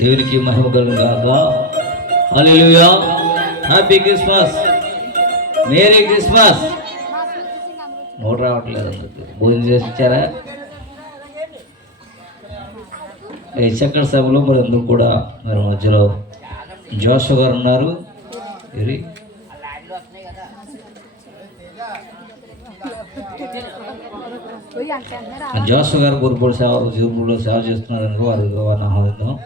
దేవునికి మహిమ కలుగును గాక. Hallelujah. Happy Christmas, merry Christmas. Note రావట్లేదు, భోజనం చేసి ఇచ్చారా? ఈ చక్కటి సభలో మరి అందరూ కూడా మరి మధ్యలో జోషు గారు ఉన్నారు. జోషు గారు గురుపూడి సేవలో సేవ చేస్తున్నారని వారిని ఆహ్వానిద్దాం.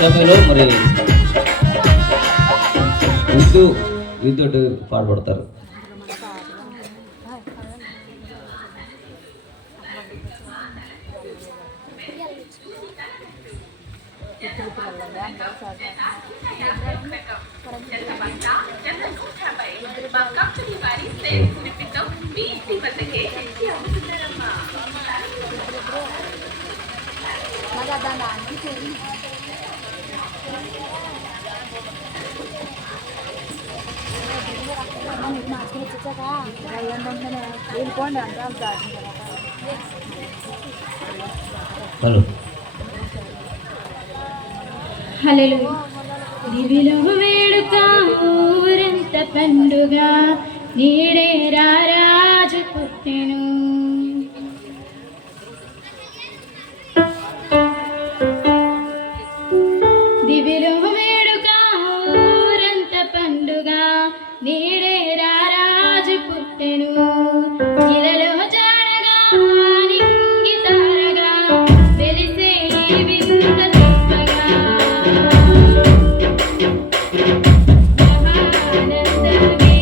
సమయంలో మరి విద్యుత్ పాల్పడతారు. హలో హల్లెలూయా. దివిలో వేడుక ఊరంత పండుగ, నీడే రారాజు పుట్టెను. దివిలో వేడుక ఊరంత పండుగ, నీడే రారాజు పుట్టెను ఇలలో జాడగా నింగితారగా వెలిసే ఈ వింత తిప్పగా ఆనందమే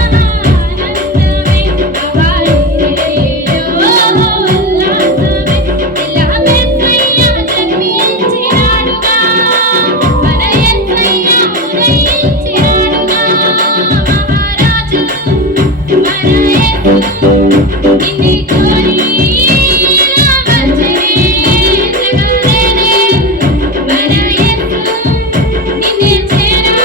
ఆనందమే అవాయిలో ఉల్లాసమే ఇలా మెస్సయ్య జన్మించినాడుగా మన యేసయ్య ఉదయించినాడుగా మహారాజు మన యేసు నిన్ను కోరి ఇలా వచ్చెనే జగదేనే మన యేసు నిన్నే చేరా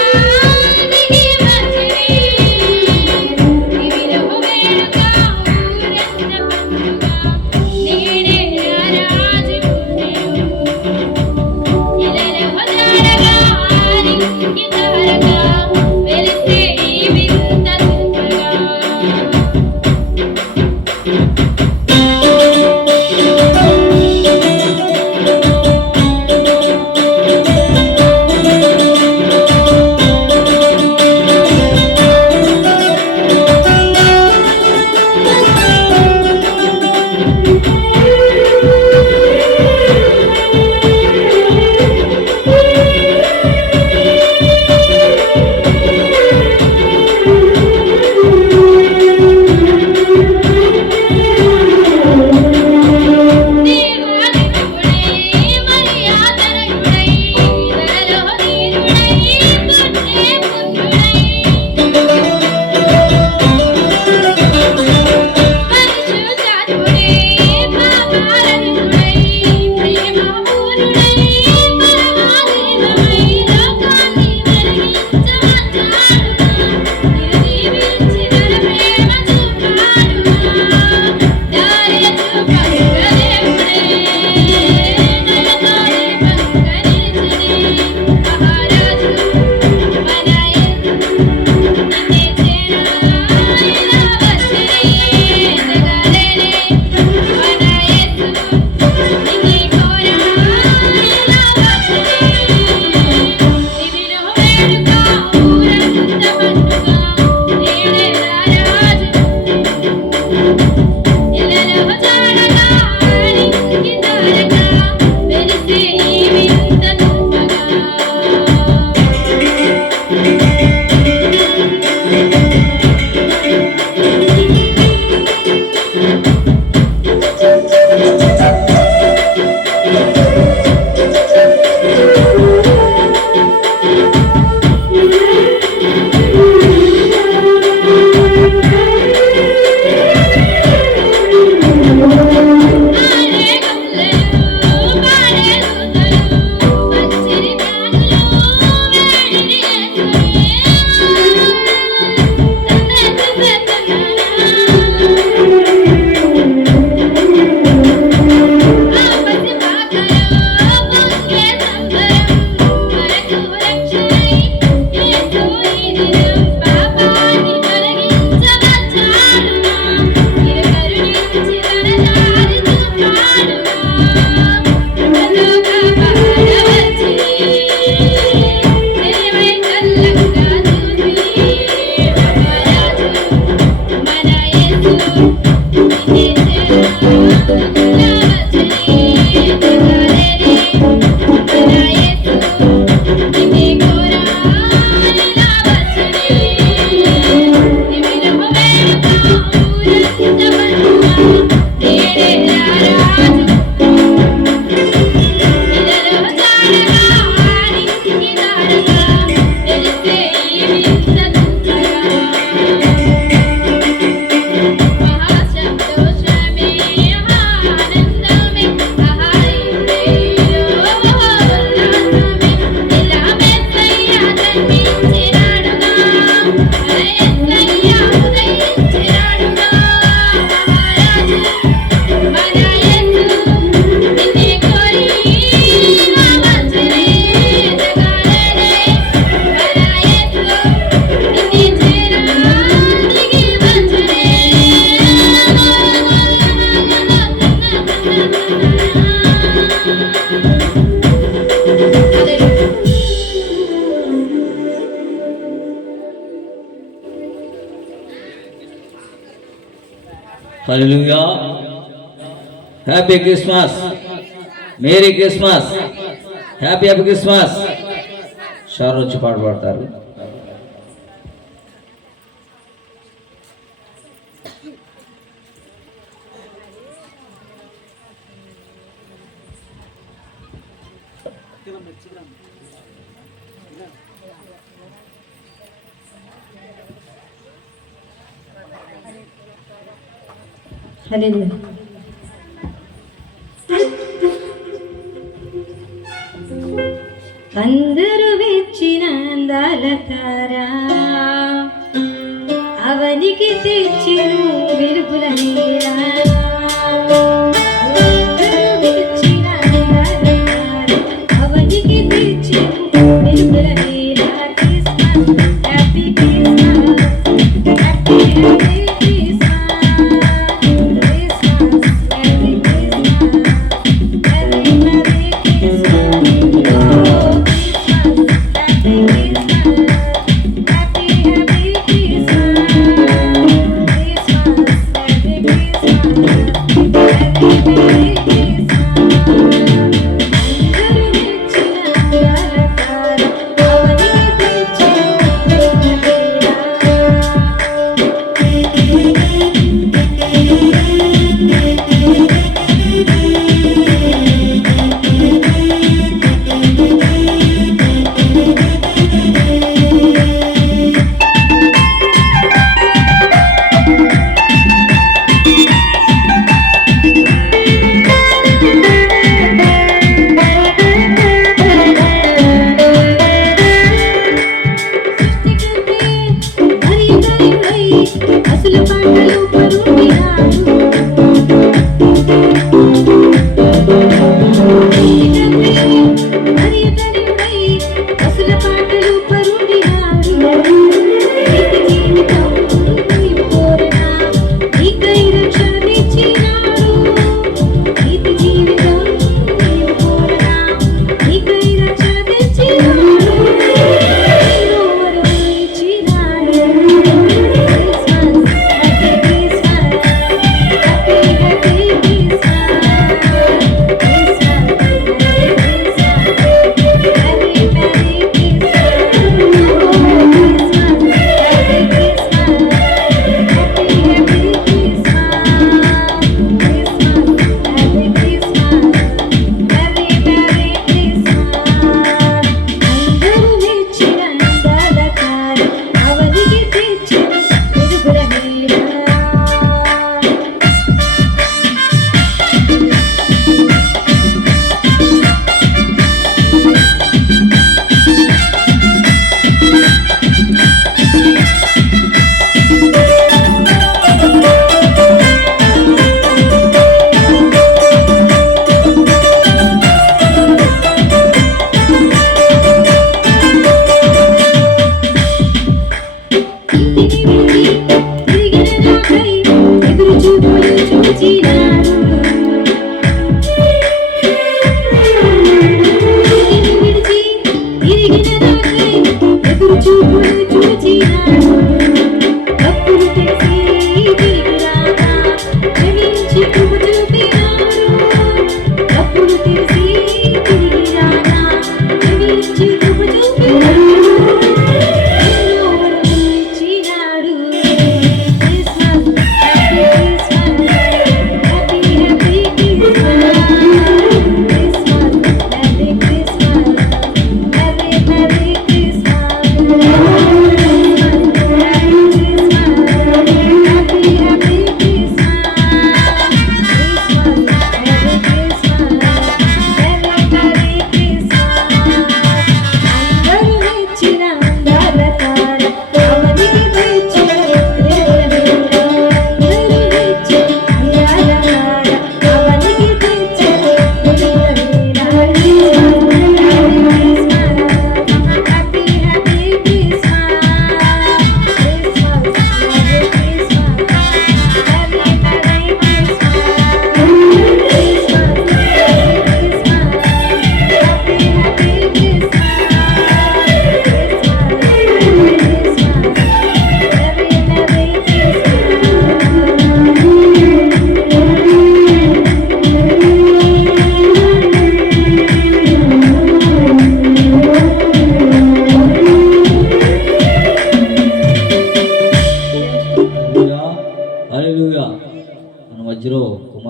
hallelujah. Happy Christmas, merry Christmas, happy happy Christmas. షార్ వచ్చి పాట పాడతారు. హల్లెలూయా. అందరూ వెచ్చిన అందాల తారా అవనికి తెచ్చెను వెలుగుల నీరా. అందరూ వెచ్చిన అందాల తారా అవనికి తెచ్చెను వెలుగుల నీరా. Christmas happy Christmas happy happy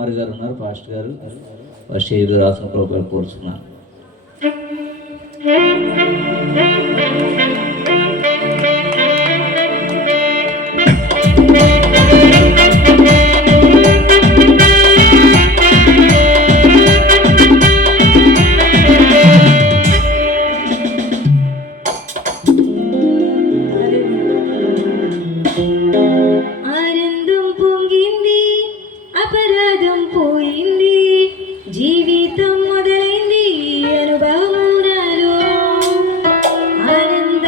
Kumar గారు ఉన్నారు, పాస్టర్ గారు స్టేజ్ రాసిన ప్రభుత్వం కోరుచున్నాను. ఆనందం పొంగింది, అపరాధం పోయింది, జీవితం మొదలైంది అనుభవం నాలో. ఆనందం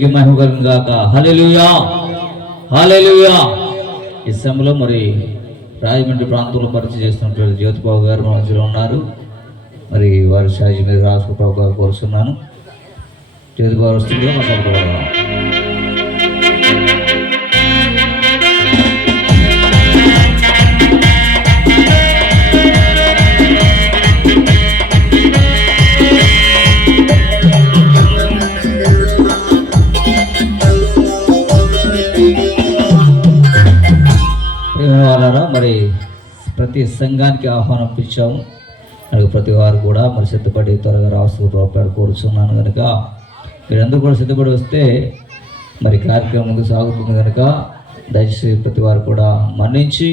దేవునికి మహిమ కలుగును గాక. హల్లెలూయా, హల్లెలూయా. ఈ సమయంలో మరి రాజమండ్రి ప్రాంతంలో పరిచయం చేస్తున్నటువంటి జ్యోతిబాబు గారు మా మధ్యలో ఉన్నారు. మరి వారి సాయి మీద రాసుకోబాబు గారు కోరుతున్నాను. జ్యోతిబాబు వస్తుందిగా మాట్లాడుకోవాలి. వాళ్ళరా మరి ప్రతి సంఘానికి ఆహ్వానం ఇచ్చాము. అలాగే ప్రతి వారు కూడా మరి సిద్ధపడి త్వరగా రాస్తూ రూపాయలు కోరుచున్నాను కనుక మీరందరూ కూడా సిద్ధపడి వస్తే మరి కార్యక్రమం ముందుకు సాగుతుంది కనుక దయచేసి ప్రతి వారు కూడా మన్నించి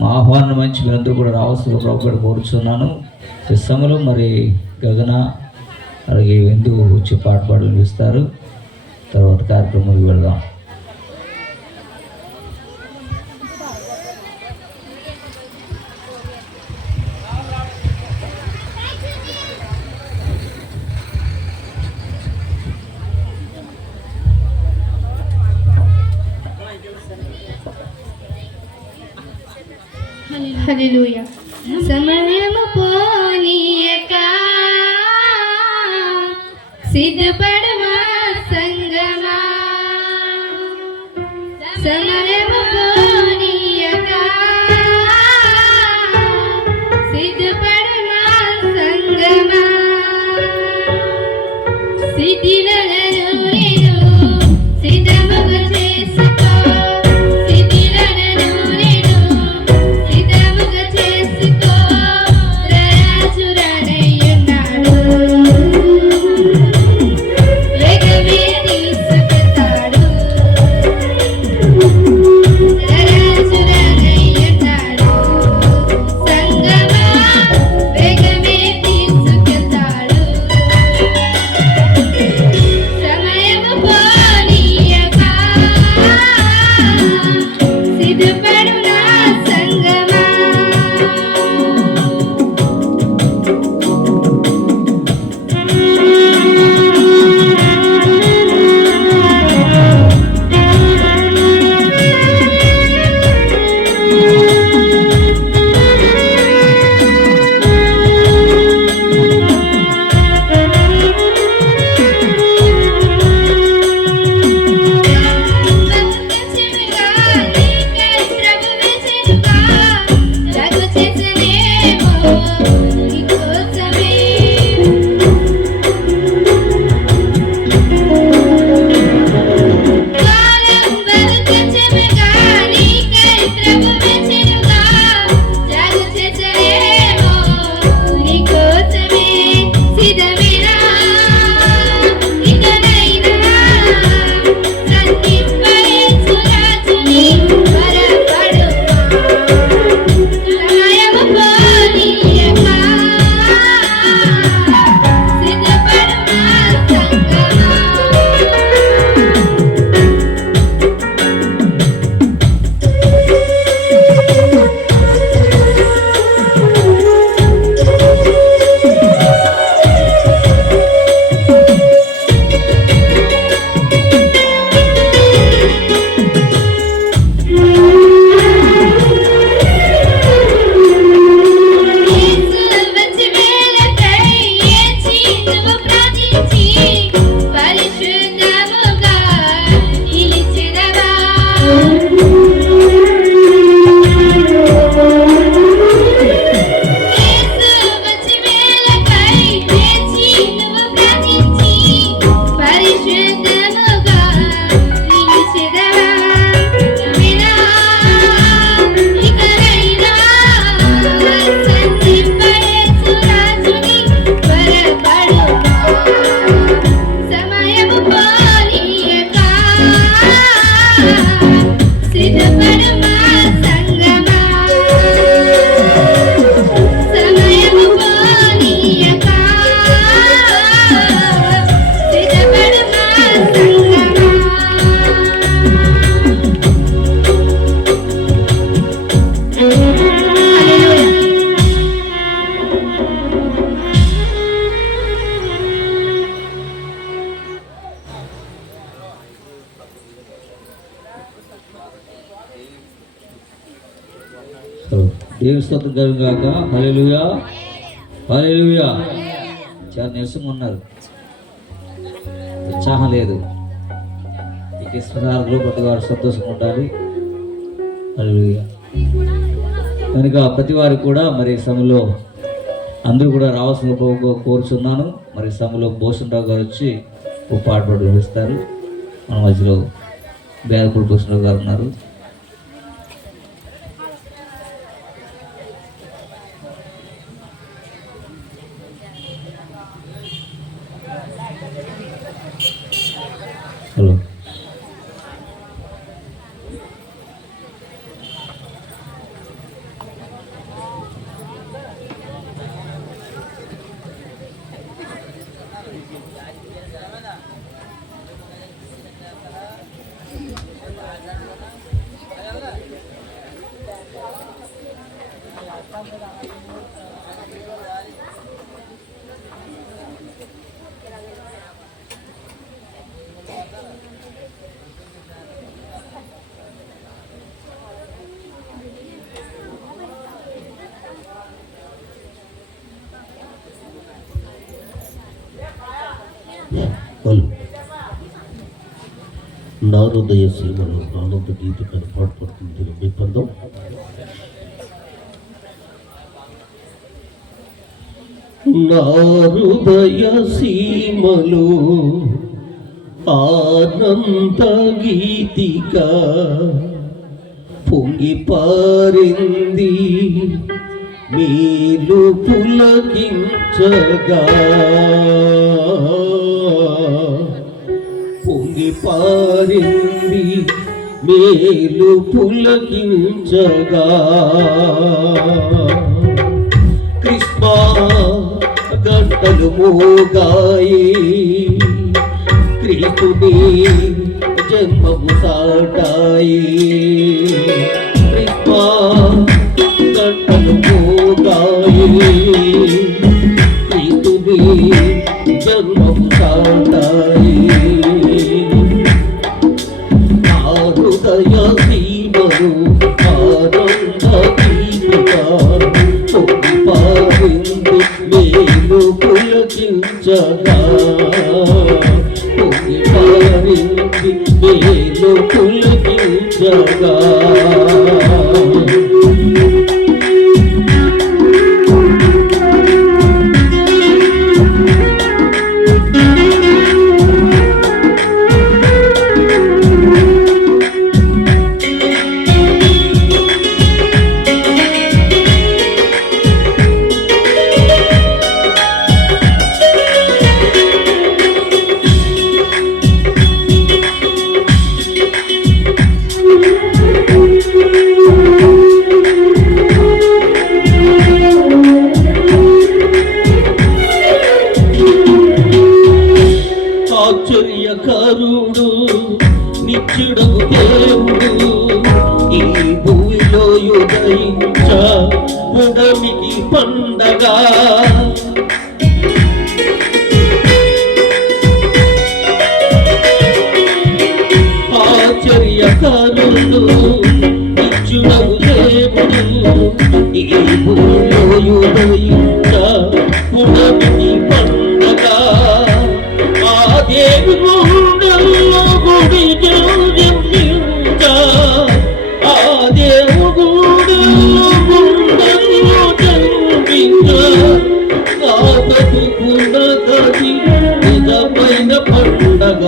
మా ఆహ్వానం మంచి మీరందరూ కూడా రావాల్సిన రూపాయలు కోరుచున్నాను. ఈ సమయంలో మరి గగన అలాగే ఎందుకు వచ్చి పాటలు వినిపిస్తారు. తర్వాత కార్యక్రమానికి వెళ్దాం. హల్లెలూయా. సమయము పోనీయక సిద్ధపడమా సంగమా, సమయము పోనీయక సిద్ధపడమా సంగమా, సిద్ధిలను నేను సిద్ధముగా చేసుకో, సిద్ధిలను నేను సిద్ధముగా చేసుకో, రాజు రానయ్యున్నాడు, వేగమే తీసుకెళ్తాడు, రాజు రానయ్యున్నాడు, సంగమా వేగమే తీసుకెళ్తాడు, సమయము పోనీయక సిద్ధపడు నా సంగమా. భక్తిచిమిగా నీకై ప్రభువే చెరుగా, జగు చేసనేమో నీకోసమే, కాలం భక్తిచిమిగా నీకై ప్రభువే చెరుగా, జగు చేసనేమో నీకోసమే, సిద్ధమేనా ఇకనైనా సంధింపయేసు రాజుని త్వరపడుమా, సమయము పోనీయక సిద్ధపడుమా సంగమా. యేసు వచ్చి వేళకై ఏచి నువ్వు ప్రార్థించి పరిశుద్ధముగా నిలిచెదవా, యేసు వచ్చి వేళకై ఏచి నువ్వు ప్రార్థించి పరిశుద్ధముగా నిలిచెదవా, వినా ఇకనైనా సంధింపయేసు రాజుని త్వరపడుమా, సమయము పోనీయక సిద్ధపడుమా సంగమా, సమయము పోనీయక సిద్ధపడుమా సంగమా. దేవుని స్తోత్రం కలుగుగాక. హల్లెలూయా, హల్లెలూయా. చాలా నీరసంగా ఉన్నారు, ఉత్సాహం లేదు. ఈ క్రిస్మస్ ప్రతి వారు సంతోషంగా ఉండాలి. హల్లెలూయా. కనుక ప్రతి వారికి కూడా మరి సమయంలో అందరూ కూడా రావాల్సిన కోరుచున్నాను. మరి సమయంలో భూషణరావు గారు వచ్చి ఒక పాట పాడు వినిపిస్తారు. మన మధ్యలో బేదపూడి భూషణరావు గారు ఉన్నారు. హలో, నా హృదయ సీమలో ఆనంద గీతి పైన పాటుపడుతుంది మీ పందం. నా హృదయ సీమలో ఆనంద గీతిగా పొంగి పారింది మేలు పులకించగా, పొంగి పారింది మేలు పులకించగా. క్రిస్మా గంటలు మోగాయి, క్రీస్తుని జన్మము సాటాయి. క్రిస్మా గంటలు మోగాయి, క్రీస్తుని జన్మము సాటాయి. నా హృదయ సీమలు ఆనంద గీతిగా పొంగి పారింది మేలు పులకించగా, పొంగి పారింది మేలు పులకించగా. ఆశ్చర్యకరుడు నిత్యుడగు దేవుడు ఈ భూమిలో ఉదయించ ఉడమికి పండగ. ఆశ్చర్యకరుడు నిత్యుడగు దేవుడు ఈ భూమిలో ఉదయించ ఉడమికి పండగ. దేవి గుండెల్లో గుడి జన్మించ, ఆ దేవు గుండెల్లో జన్మించ. నా బ్రతుకున్నది నిజమైన పండగ,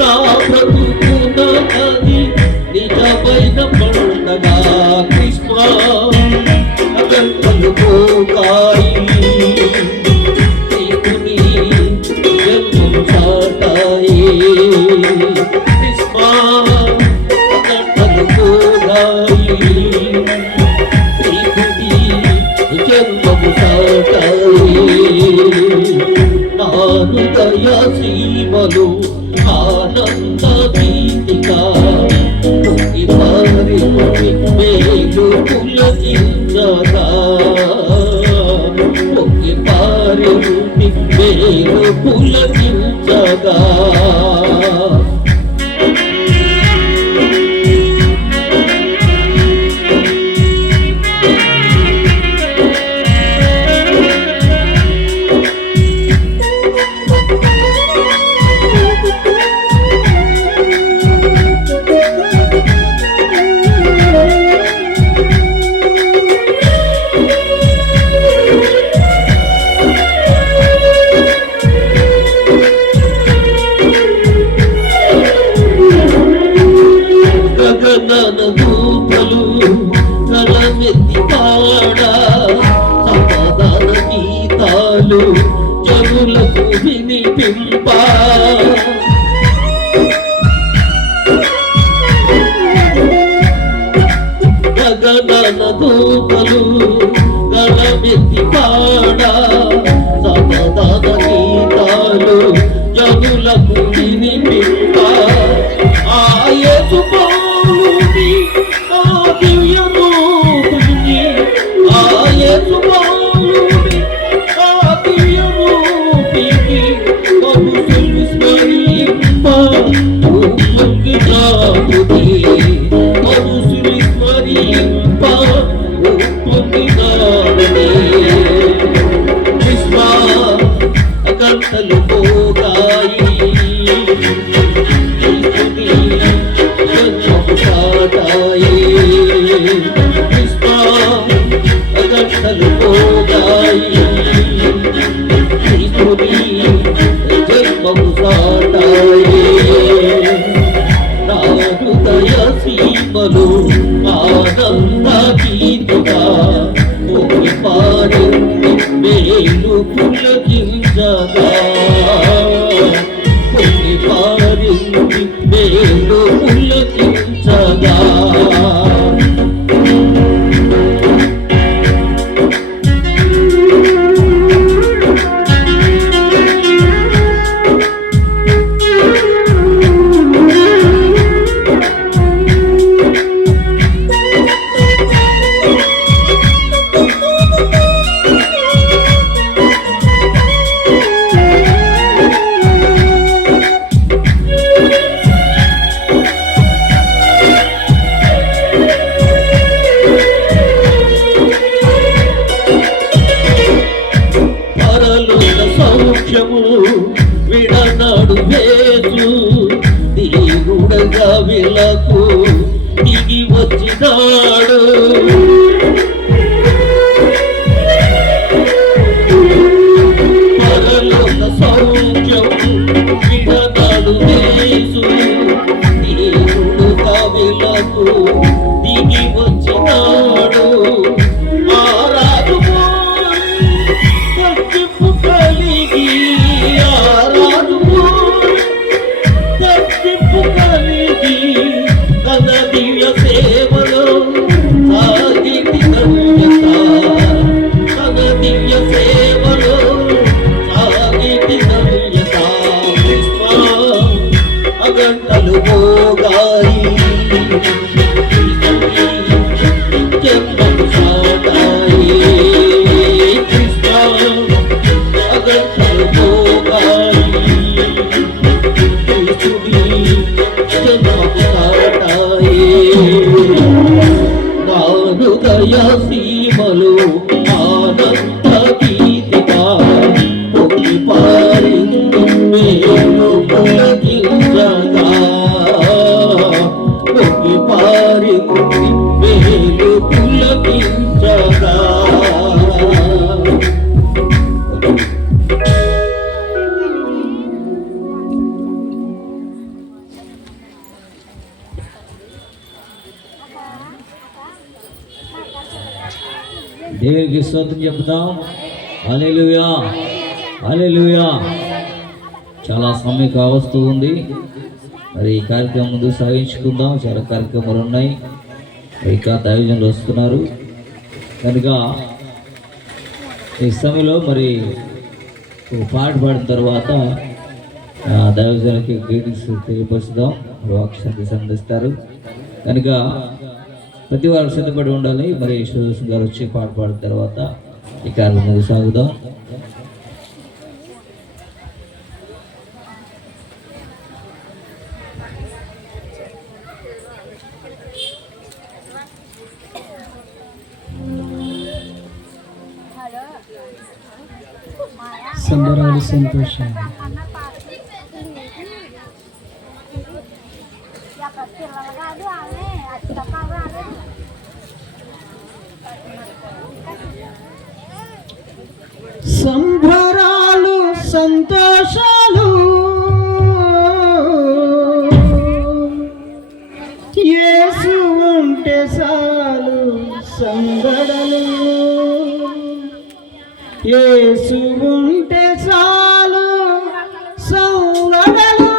నా బ్రతుకున్నది నిజమైన పండగ. క్రిస్మస్ గంటలు మోగాయి, హృదయ సీమలు ఆనంద గీతిగా పొంగి పారింది మేలు పులకించగా, పొంగి పారింది మేలు పులకించగా. దూతలు గళమెత్తి పాడా సమాధాన గీతాలు జనులకు వినిపింపా గగన దూతలు గళమెత్తి పాడా సమాధాన గీతాలు జనులకు వినిపింపా ఆ యేసు పౌలుని ఆ దివ్యమూర్తిని ఆ యేసు పౌలుని ఆ దివ్యమూర్తిని మనుషులు స్మరింప ఉప్పొంగినాముది మనుషులు స్మరింప ఉప్పొంగినాముది విశ్వ గంటలు పోగాయి గంటలు పోగాయి జన్మము సాటాయి నా హృదయ సీమలు ఆనంద గీతుగా పొంగి పారింది మేలు పులకించగా పొంగి పారింది మేలు పులకించగా విడనాడు వేసు దేవుడగా విలకు దిగి వచ్చినాడు పరలోక సౌఖ్యం విడనాడు వేసు దేవుడుగా విలకు దిగి వచ్చినాడు ఆరాధు కలిగి తన దివ్య సేవలో సాగితి ధన్యత తన దివ్య సేవలో సాగితి ధన్యత అగంటలు పోగాయి జన్మము సాటాయి అగంటలు పోగాయి నా హృదయ సీమలు ఆనంద గీతిగా పొంగి పారింది మేలు పులకించగా పొంగి పారింది మేలు పులకించగా దేవునికి స్తోత్రం చెప్తాం. హల్లెలూయా హల్లెలూయా. చాలా సమయం కావస్తూ ఉంది. మరి ఈ కార్యక్రమం ముందు సాగించుకుందాం. చాలా కార్యక్రమాలు ఉన్నాయి. ఇంకా దైవజనులు వస్తున్నారు కనుక ఈ సమయంలో మరి పాట పాడిన తర్వాత దైవజనులకి గ్రీటింగ్స్ తెలియపరుచుదాం. వాక్యాన్ని సంధిస్తారు కనుక ప్రతి వారు సిద్ధపడి ఉండాలి. మరి శివదర్శన్ గారు వచ్చి పాట పాడిన తర్వాత ఈ కార్యక్రమం ముందు సాగుదాం. సంబరాలు సంతోషం సంబరాలు సంతోషాలు యేసు ఉంటే ఉంటే చాలు సంగడలు యేసు ఉంటే చాలు సంగడలు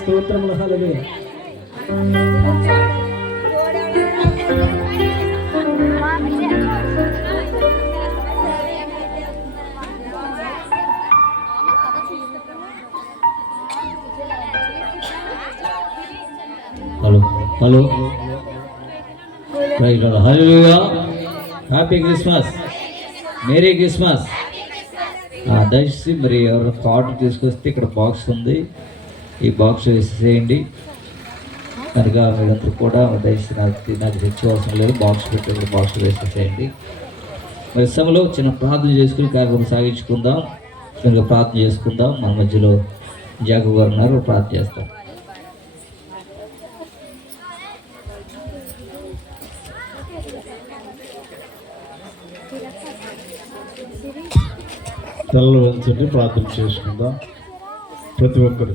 స్తోత్రములు. Hallelujah. Hello hello praise lord. Hallelujah. Happy Christmas, merry Christmas. దయచేసి మరి ఎవరు కార్డు తీసుకొస్తే ఇక్కడ బాక్స్ ఉంది, ఈ బాక్స్ వేసేసేయండి. కనుక మీరందరూ కూడా దయచేసి నాకు తెచ్చుకోవాల్సిన లేదు, బాక్స్ పెట్టి బాక్స్ వేసేసేయండి. మరి సమయంలో చిన్న ప్రార్థన చేసుకుని కార్యక్రమం సాగించుకుందాం. కనుక ప్రార్థన చేసుకుందాం. మన మధ్యలో జాకు గారు ఉన్నారు, ప్రార్థన చేస్తాం. తలలు వంచండి, ప్రార్థన చేసుకుందాం. ప్రతి ఒక్కరు.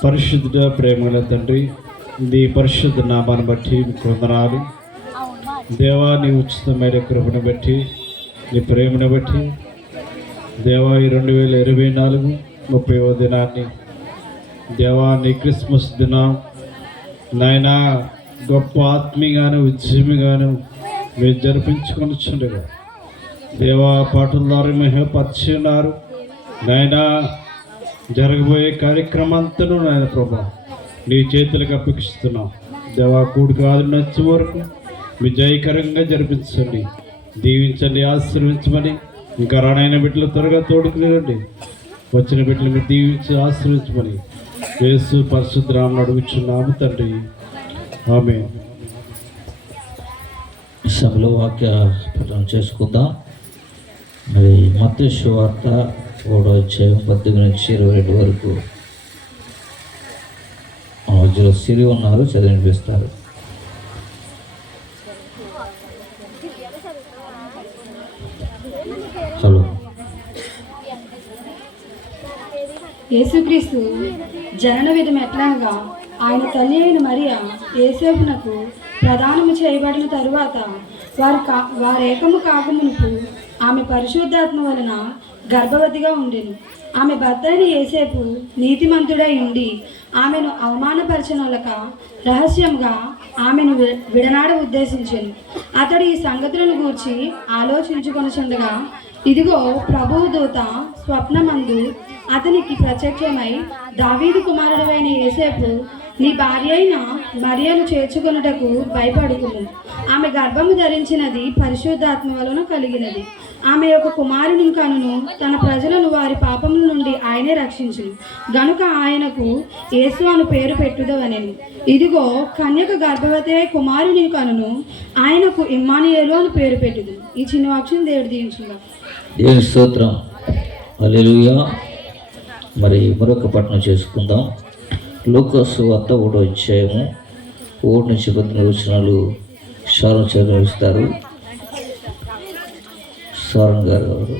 పరిశుద్ధుడ, ప్రేమల తండ్రి, నీ పరిశుద్ధ నామాన్ని బట్టి మీకు వందనాలు. దేవా, నీ ఉచితమైన కృపను బట్టి, నీ ప్రేమను బట్టి దేవా, ఈ 2024 30వ దినాన్ని దేవా, నీ క్రిస్మస్ దినం నాయనా గొప్ప ఆత్మీయంగాను ఉద్యమిగాను మీరు జరిపించుకొనిచుండగా దేవా, పాటల ద్వారా మహిమపరిచి ఉన్నారు నాయనా. జరగబోయే కార్యక్రమం అంతను నాయన ప్రభా నీ చేతులకు అప్పగిస్తున్నాం దేవా. కూడి కాదు నచ్చే వరకు మీ జయకరంగా జరిపించండి, దీవించండి, ఆశీర్వించమని. ఇంకా రానైన బిడ్డలు త్వరగా తోడుకునేరండి. వచ్చిన బిడ్డలు మీరు దీవించి ఆశీర్వించమని యేసు పరిశుద్ధ నామమున అడుగుచున్నాము తండ్రి, ఆమేన్. సభలో వాక్య పఠనం చేసుకుందాం. మరి మత్తయి సువార్త 3వ అధ్యాయం 18 నుంచి 22 వరకు మా మధ్యలో సిరి ఉన్నారు, చదివినిపిస్తారు. హలో. యేసుక్రీస్తు జనన విధం ఎట్లనగా ఆయన తల్లి అయిన మరియా యేసేపునకు ప్రదానము చేయబడిన తరువాత వారేకము కాకమునుపు ఆమె పరిశుద్ధాత్మ వలన గర్భవతిగా ఉండెను. ఆమె భర్త అయిన యేసేపు నీతిమంతుడై ఉండి ఆమెను అవమానపరచనొలక రహస్యంగా ఆమెను విడనాడ ఉద్దేశించెను. అతడు ఈ సంగతులను గూర్చి ఆలోచించుకొనుచుండగా ఇదిగో ప్రభువు దూత స్వప్నమందు అతనికి ప్రత్యక్షమై, దావీదు కుమారుడైన యేసేపు, నీ భార్య అయిన మరియను చేర్చుకొనుటకు భయపడుకుము. ఆమె గర్భము ధరించినది పరిశుద్ధాత్మ వలన కలిగినది. ఆమె యొక్క కుమారుని కనును, తన ప్రజలను వారి పాపముల నుండి ఆయనే రక్షించును. గనుక ఆయనకు యేసు అను పేరు పెట్టుదవనెను. ఇదిగో కన్యక గర్భవతి అయి కుమారుని కనును, ఆయనకు ఇమ్మానుయేలు అని పేరు పెట్టుదు. ఈ చిన్న వాక్యం దేవుడు దీవించుగా. దేవుని స్తోత్రం. హల్లెలూయా. మరి మరొక పఠనం చేసుకుందాం. లూకాసు సువార్త 1వ అధ్యాయము 1 నుంచి 18 వచనాలు షారోన్ చదివిస్తారు. షారోన్ గారు ఎవరు?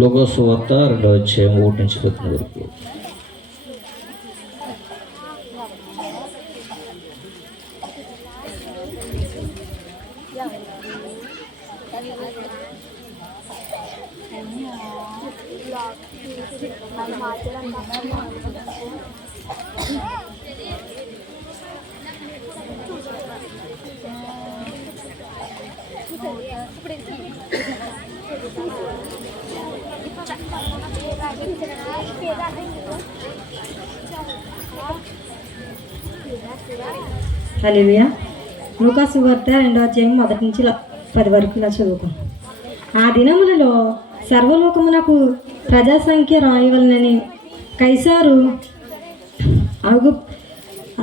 లూకాసు సువార్త 2వ అధ్యాయం 1 నుంచి 18 వరకు. హల్లెలూయా. లూకాసు వార్త 2వ అధ్యాయం 1 నుంచి 10 వరకు ఇలా చదువుకుందాం. ఆ దినములలో సర్వలోకమునకు ప్రజా సంఖ్య రాయవలనని కైసారు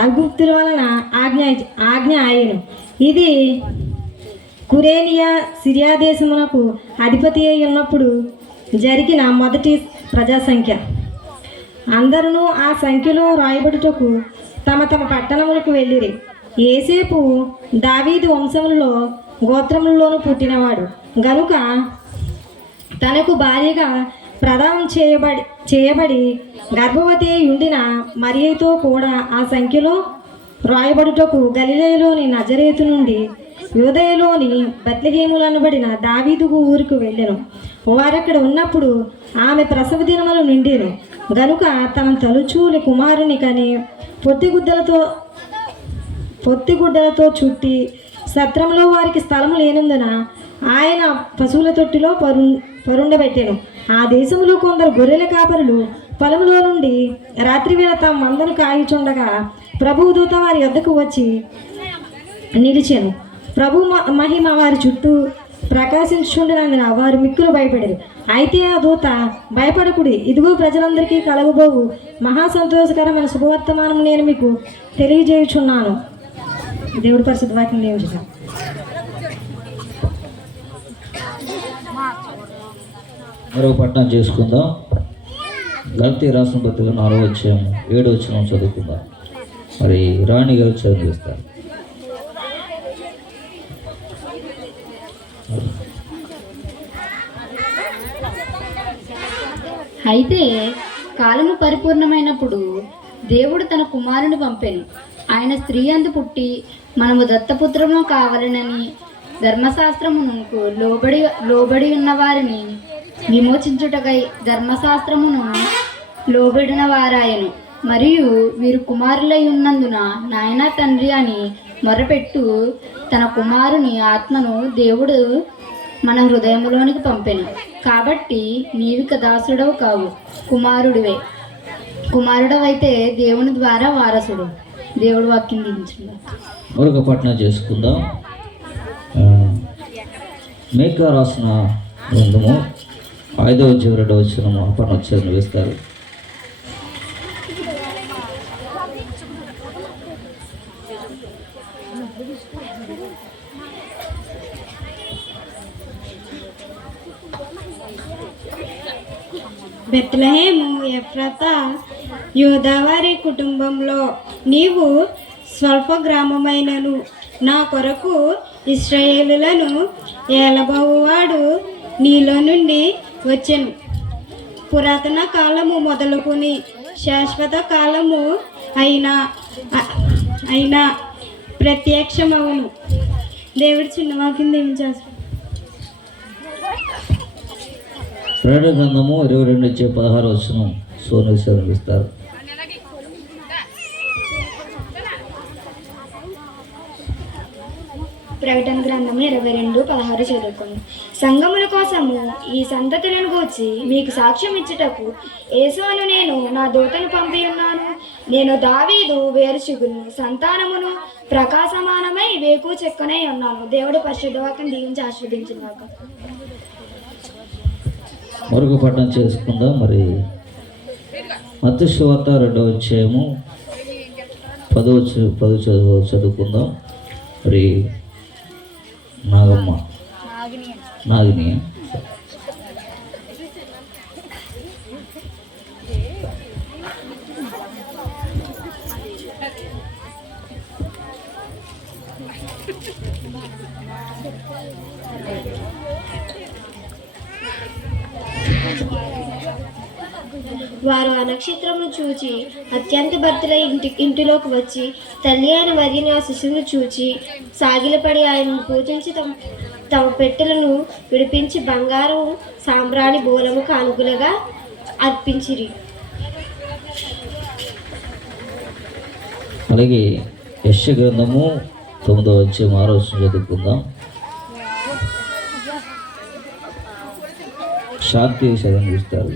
అగుప్తుల వలన ఆజ్ఞ ఆయను. ఇది కురేనియా సిరియా దేశమునకు అధిపతి అయి ఉన్నప్పుడు జరిగిన మొదటి ప్రజా సంఖ్య. అందరూ ఆ సంఖ్యలో రాయబడుటకు తమ తమ పట్టణములకు వెళ్ళిరి. యేసేపు దావీదు వంశములలో గోత్రములలోనూ పుట్టినవాడు గనుక తనకు భార్యగా ప్రదానం చేయబడి గర్భవతి ఉండిన మరియతో కూడా ఆ సంఖ్యలో రాయబడుటకు గలిలయలోని నజరేతు నుండి యూదయలోని బెత్లెహేములనబడిన దావీదు ఊరికి వెళ్ళెను. వారక్కడ ఉన్నప్పుడు ఆమె ప్రసవ దినములు నిండెను గనుక తన తలుచూలి కుమారుని కని పొత్తిగుడ్డలతో చుట్టి సత్రంలో వారికి స్థలము లేనందున ఆయన పశువుల తొట్టిలో పరుండబెట్టెను. ఆ దేశంలో కొందరు గొర్రెల కాపరులు పొలంలో నుండి రాత్రివేళ తమ మందను కాయుచుండగా ప్రభువు దూత వారి వద్దకు వచ్చి నిలిచెను. ప్రభు మహిమ వారి చుట్టూ ప్రకాశించుండినందున వారు మిక్కులు భయపడారు. అయితే ఆ దూత, భయపడకుడి, ఇదిగో ప్రజలందరికీ కలగబోవు మహా సంతోషకరమైన శుభవర్తమానం నేను మీకు తెలియజేయుచున్నాను. దేవుడి పరిశుద్ధ వాక్యం నియోజకం. మరో పట్టణం చేసుకుందాం. గల్తీ రాసిన పత్రిక 4వ అధ్యాయం 7వ వచనం చదువుకుందాం. మరి రాణి గారు చదివిస్తారు. అయితే కాలము పరిపూర్ణమైనప్పుడు దేవుడు తన కుమారుని పంపెను. ఆయన స్త్రీ అందు పుట్టి మనము దత్తపుత్రము కావాలనని ధర్మశాస్త్రమునకు లోబడి ఉన్న వారిని విమోచించుటకై ధర్మశాస్త్రమును లోబడిన వారాయను. మరియు వీరు కుమారులై ఉన్నందున నాయనా తండ్రి అని మొరపెట్టు తన కుమారుని ఆత్మను దేవుడు మన హృదయంలోనికి పంపెను. కాబట్టి నీవిక దాసుడవు కావు, కుమారుడవైతే దేవుని ద్వారా వారసుడు. దేవుడు వాక్యం దీవించండి. మరొక పట్టణం చేసుకుందాం. మేకా రాసిన గ్రంథము 5వ అధ్యాయం 2వ వచనము అపర్ణ చదివిస్తారు. బెత్లెహేము ఎఫ్రాతా యూదావారి కుటుంబంలో నీవు స్వల్ప గ్రామమైనను నా కొరకు ఇశ్రాయేలులను ఏలబోవాడు నీలో నుండి వచ్చెను. పురాతన కాలము మొదలుకొని శాశ్వత కాలము అయినా ప్రత్యక్షమవును. దేవుడి చిన్న వాక్యం దీవించేస్తాను. ప్రకటన గ్రంథము 22:16 వచనం సోను చదివిస్తారు. ప్రకటన గ్రంథము 22:16 చదువుకోండి. సంఘముల కోసము ఈ సంతతులను గూర్చి మీకు సాక్ష్యం ఇచ్చుటకు యేసు అను నేను నా దూతను పంపి ఉన్నాను. నేను దావీదు వేరుచిగును సంతానమును ప్రకాశమానమై వేకు చెక్కనై ఉన్నాను. దేవుడు పరిశుద్ధ వాక్యం దీవించి ఆస్వాదించినాక మరొక పట్టణం చేసుకుందాం. మరి మత్తయి సువార్త 2వ అధ్యాయము 10వ చదువుకుందాం. మరి నాగిని వారు ఆ నక్షత్రమును చూచి అత్యంత భర్తల ఇంటిలోకి వచ్చి తల్లి అయిన మరియని ఆ శిశువును చూచి సాగిలపడి ఆయనను పూజించి తమ పెట్టెలను విడిపించి బంగారం సాంబ్రాణి బోలము కానుకలుగా అర్పించిరి. అలాగే యెషయా గ్రంథము 9వ అధ్యాయం 6వ వచనం చదువుకుందాం. శాంతి చదివిస్తారు.